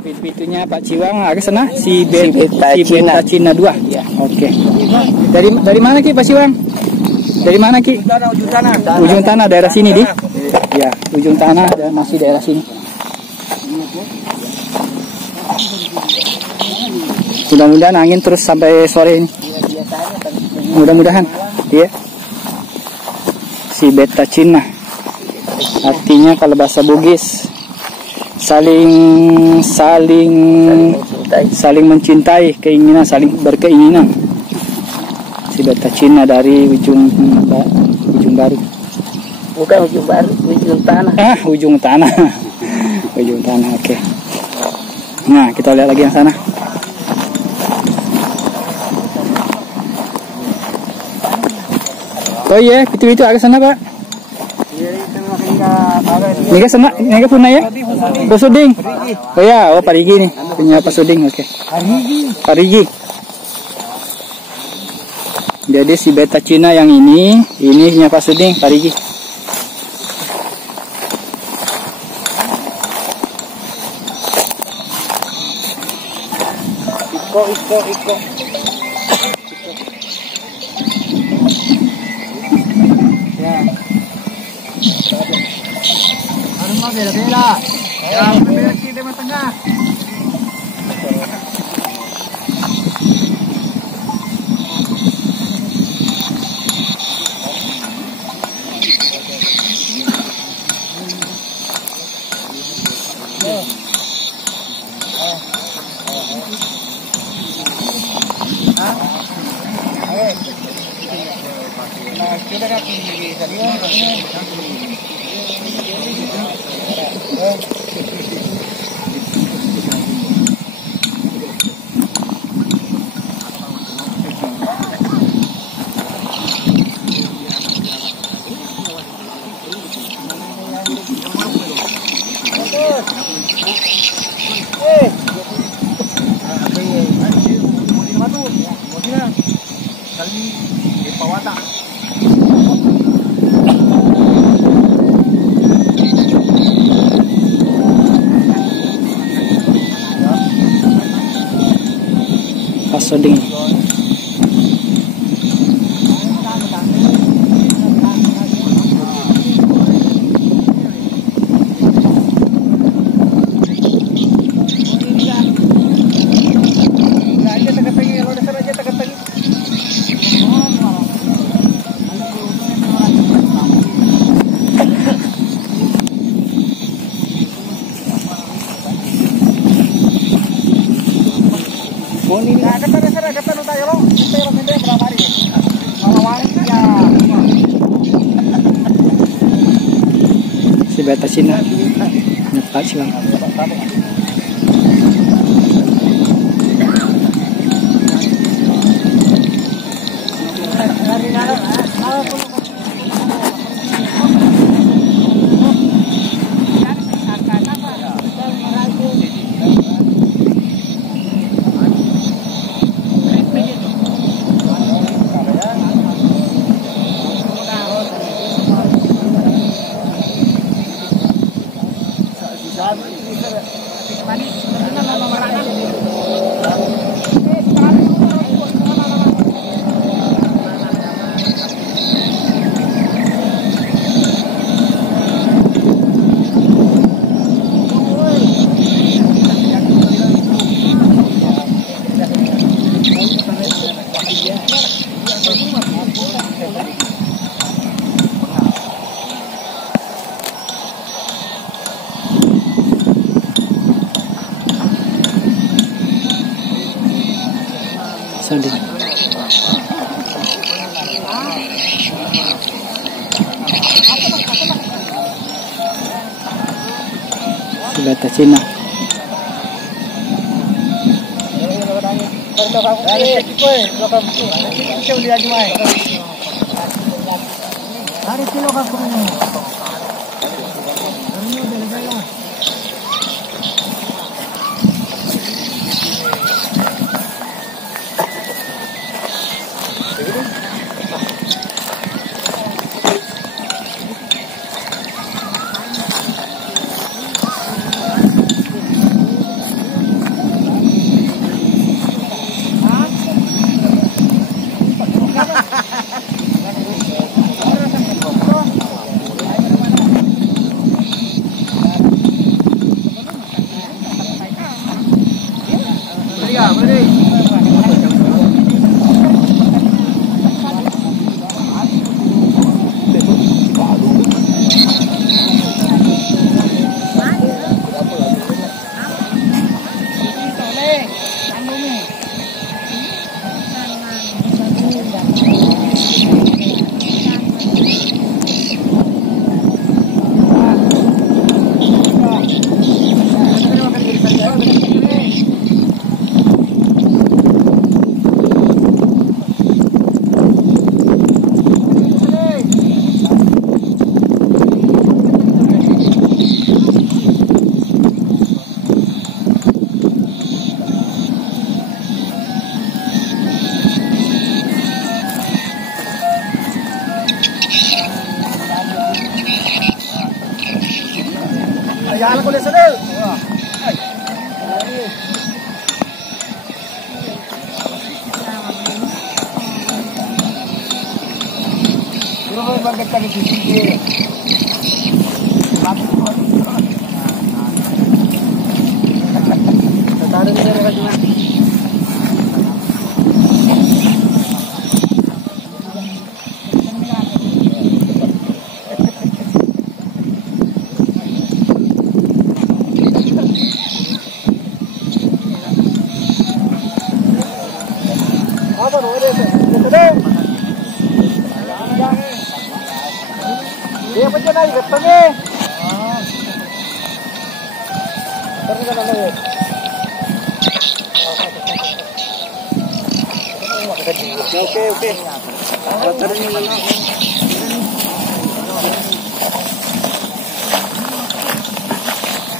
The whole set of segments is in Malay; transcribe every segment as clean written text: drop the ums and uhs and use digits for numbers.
Pintu-pintunya Pak Ciwang agak sana si Beta Cina 2. Ya. Oke. Dari mana Ki Pak Ciwang? Dari mana Ki? Ujung tanah daerah sini di? Ya, ujung tanah dan masih daerah sini. Mudah-mudahan angin terus sampai sore ini. Mudah-mudahan. Iya. Si Beta Cina. Artinya kalau bahasa Bugis saling mencintai, keinginan, saling berkeinginan. Si Beta Cina dari ujung baru. Bukan ujung baru, ujung tanah. Ujung tanah. Ujung tanah, oke. Nah, kita lihat lagi yang sana. Oh iya, itu agak sana Pak. Ini sana, ini punah ya? Pasuding. Oh ya, Parigi nih, punya Pasuding, oke. Parigi. Jadi si Beta Cina yang ini punya Pasuding, Parigi. Iko. Ya. Harus mau bela-bela. Ya, bela kita di tengah. Pasuding. Si Beta Cina nyepat sih Bang. Pasuding. Si Beta Cina. Jalan ko sa dal. Pero ko bagay ka ni sige. Tatarin ni rin kasi na. Dia apa je naik depan ni? Terus kan ada. Okey. Terus ni mana?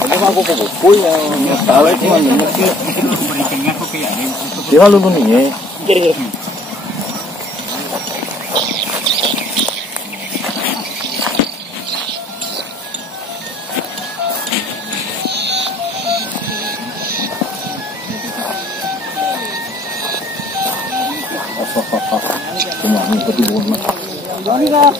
Ini aku pun yang tahu itu mana mesti. Dia lalu ni. Cuma ni kedua ni. Ini dah.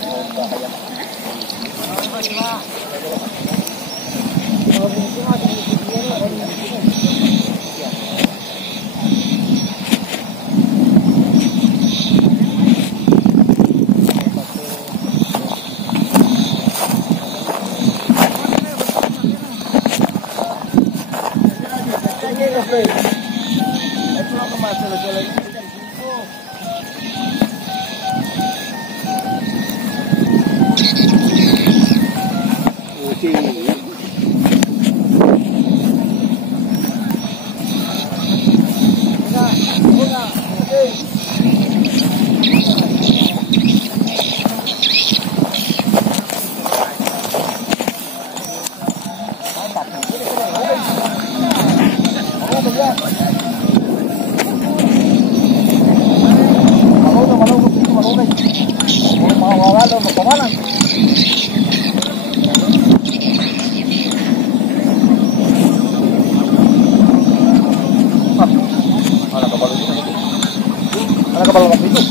Kapal waktu itu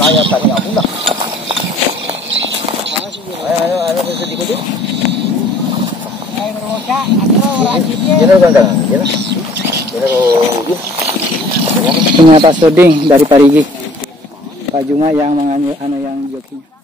saya tanya aku lah. Ayo sedikit dulu. Punya Pak Soding dari Parigi. Pak Juma yang yang jokinya.